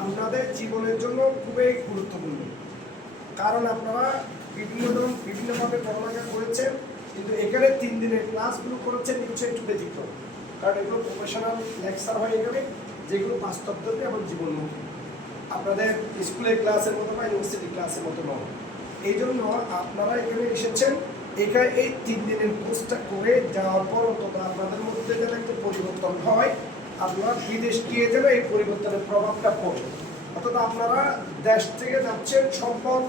আপনাদের জীবনের জন্য খুবই গুরুত্বপূর্ণ। কারণ আপনারা বিভিন্ন ধরন বিভিন্নভাবে পড়ালেখা করেছেন, কিন্তু এখানে তিন দিনের ক্লাসগুলো করেছেন হচ্ছে একটু ব্যতিক্রম। কারণ এগুলো প্রফেশনাল লেকচার হয় এখানে, যেগুলো বাস্তবধর্মী এবং জীবনমুখী। আপনাদের স্কুলের ক্লাসের মতো বা ইউনিভার্সিটি ক্লাসের মতো নয়। এই জন্য আপনারা এখানে এসেছেন এখানে এই তিন দিনের কোর্সটা করে যাওয়ার পর অন্তত আপনাদের মধ্যে যেন একটা পরিবর্তন হয়, আপনারা বিদেশ গিয়ে যেন এই পরিবর্তনের প্রভাবটা পড়ে। অর্থাৎ আপনারা দেশ থেকে যাচ্ছেন সম্পদ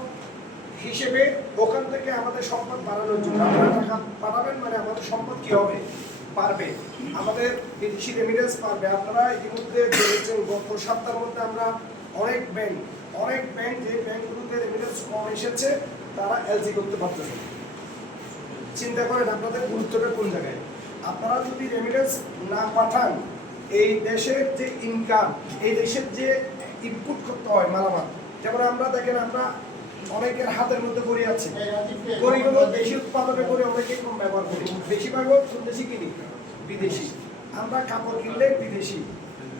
হিসেবে, ওখান থেকে আমাদের সম্পদ বাড়ানোর জন্য আপনারা টাকা পাঠাবেন মানে আমাদের সম্পদ কি হবে? পারবে আমাদের বিদেশি রেমিডেন্স পারবে আপনারা ইতিমধ্যে গত সপ্তাহের মধ্যে আমরা অনেক ব্যাংক অনেক ব্যাংক যে ব্যাংকগুলোতে রেমিডেন্স কম এসেছে, তারা এলজি করতে পারতেছে। চিন্তা করেন আপনাদের গুরুত্বটা কোন জায়গায়? আপনারা যদি রেমিডেন্স না পাঠান, এই দেশের যে ইনকাম এই দেশের যে ইনপুট করতে হয় মালামাল, যেমন আমরা দেখেন আমরা অনেকের হাতের মধ্যে পড়ে আছে। গরিবগুলো দেশি উৎপাদনে করে অনেকে কম ব্যবহার করি। বেশিরভাগ কোন দেশি কিনি, বিদেশি। আমরা কাপড় কিনলে বিদেশি,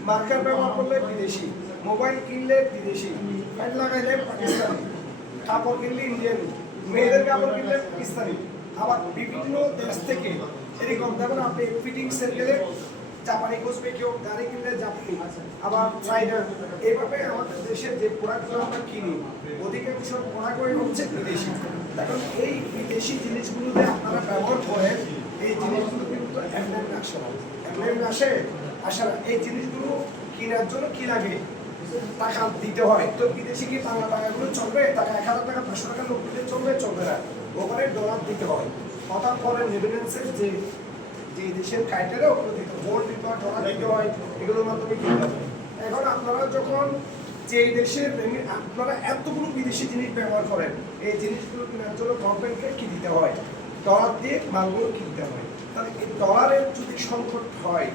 মার্কার ব্যবহার করলে বিদেশি, মোবাইল কিনলে বিদেশি প্যান্ট লাগাইলে পাকিস্তানি, কাপড় কিনলে ইন্ডিয়ান, মেয়েদের কাপড় কিনলে পাকিস্তানি। আবার বিভিন্ন দেশ থেকে এরকম, দেখুন আপনি এর গেলে জাপানি খুঁজবে, কেউ গাড়ি কিনলে জাপানি, আবার চাইনা এইভাবে আমাদের দেশের যে প্রোডাক্টগুলো আমরা কিনি, অধিকাংশ প্রোডাক্টই হচ্ছে বিদেশি। দেখুন, এই বিদেশি জিনিসগুলোতে আপনারা ব্যবহার করেন, এই জিনিসগুলো কিন্তু এমনি আসে। না আসে আসে এই জিনিসগুলো কেনার জন্য কি লাগে? টাকা দিতে হয় তো বিদেশি কি বাংলা টাকাগুলো চলবে টাকা এক হাজার টাকা টাকা লোক চলবে চলবে না। ওখানে ডলার দিতে হয় অর্থাৎ পরে যে যে দেশের ক্রাইটেরিয়া ওগুলো দিতে গোল্ড দিতে হয় ডলার দিতে হয়, এগুলোর মাধ্যমে কিনতে এখন আপনারা যখন যে দেশের আপনারা এতগুলো বিদেশি জিনিস ব্যবহার করেন, এই জিনিসগুলো কেনার জন্য গভর্নমেন্টকে কি দিতে হয়? ডলার দিয়ে মালগুলো কিনতে হয়। তাহলে এই ডলারের যদি সংকট হয়,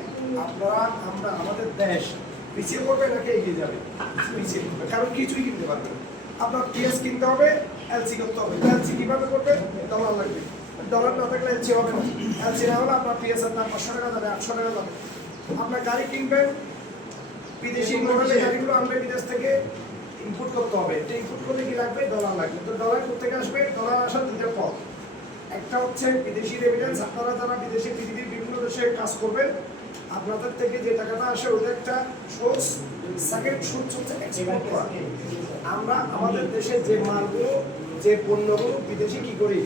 আপনারা, আমরা, আমাদের দেশ পিছিয়ে পড়বে নাকি এগিয়ে যাবে? পিছিয়ে পড়বে কারণ কিছুই কিনতে পারবে আপনার পিএস কিনতে হবে এলসি করতে হবে। এলসি কীভাবে করবে? ডলার লাগবে। ডলার না থাকলে এলসি হবে না। এলসি না হলে আপনার পিএস এর দাম পাঁচশো টাকা যাবে আটশো টাকা যাবে। আপনার গাড়ি কিনবেন বিদেশি মডেলের গাড়িগুলো আনবে বিদেশ থেকে ইনপুট করতে হবে। এটা ইনপুট করতে কি লাগবে? ডলার লাগবে। তো ডলার কোথেকে আসবে? ডলার আসার দুটো পথ। একটা হচ্ছে বিদেশি রেমিটেন্স আপনারা যারা বিদেশি পৃথিবীর বিভিন্ন দেশে কাজ করবেন আপনাদের থেকে যে টাকাটা আসে, ওটা একটা সোর্স সেকেন্ড সোর্স হচ্ছে এক্সপোর্ট করা। আমরা আমাদের দেশে যে মালগুলো, যে পণ্যগুলো বিদেশে কি করি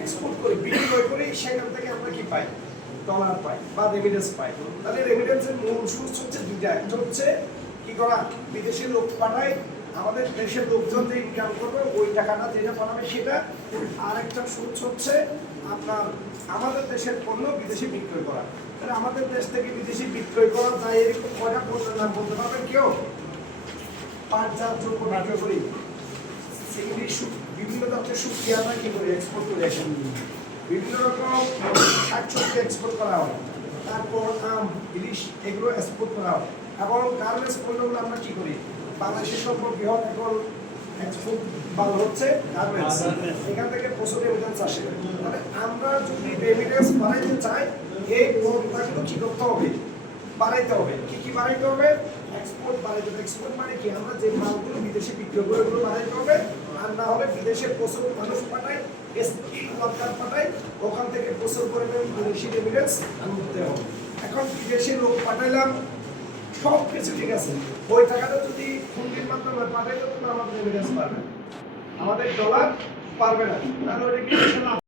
এক্সপোর্ট করি, বিক্রয় করি, সেখান থেকে আমরা কি পাই? ডলার পাই বা রেমিটেন্স পাই। তাহলে রেমিটেন্সের মূল সোর্স হচ্ছে দুইটা। একটা হচ্ছে কি করা? বিদেশি লোক পাঠাই আমাদের দেশের লোকজন যে ইনকাম করবে, ওই টাকাটা যেটা পাঠাবে সেটা। আর একটা সোর্স হচ্ছে আপনার আমাদের দেশের পণ্য বিদেশি বিক্রয় করা। তাহলে আমাদের দেশ থেকে বিদেশি বিক্রয় করা যায় এরকম কয়টা পণ্যের নাম বলতে পারবেন কেউ? পাঁচ চার দ্রব্য বিক্রয় করি চিংড়ি সু- বিভিন্ন জাতের শুকিয়ে আমরা কি করি? এক্সপোর্ট করে আসি বিভিন্ন রকম শাকসবজি এক্সপোর্ট করা হয়। তারপর আম, ইলিশ, এগুলো এক্সপোর্ট করা হয়। এবং গার্মেন্টস পণ্যগুলো আমরা বাংলাদেশের সর্ববৃহৎ এখন এক্সপোর্ট ভালো হচ্ছে গার্মেন্টস। এখান থেকে প্রচুর আসে। তাহলে আমরা যদি রেমিটেন্স বাড়াইতে চাই এই পণ্যগুলো কি করতে হবে? বাড়াইতে হবে। কি কি বাড়াইতে হবে? এক্সপোর্ট বাড়াইতে হবে। এক্সপোর্ট মানে কি? আমরা যে মালগুলো বিদেশে বিক্রয় করে ওগুলো বাড়াইতে হবে। আর না হলে বিদেশে প্রচুর মানুষ পাঠাই ওয়ার্কার পাঠাই ওখান থেকে প্রচুর পরিমাণ বিদেশি রেমিটেন্স আনতে হবে। এখন বিদেশি লোক পাঠাইলাম সব কিছু ঠিক আছে। ওই টাকাটা যদি হুন্ডির মাধ্যমে পাঠাই তো আমাদের এভিডেন্স পারবে। আমাদের ডলার পারবে না। তাহলে ওইটা কি?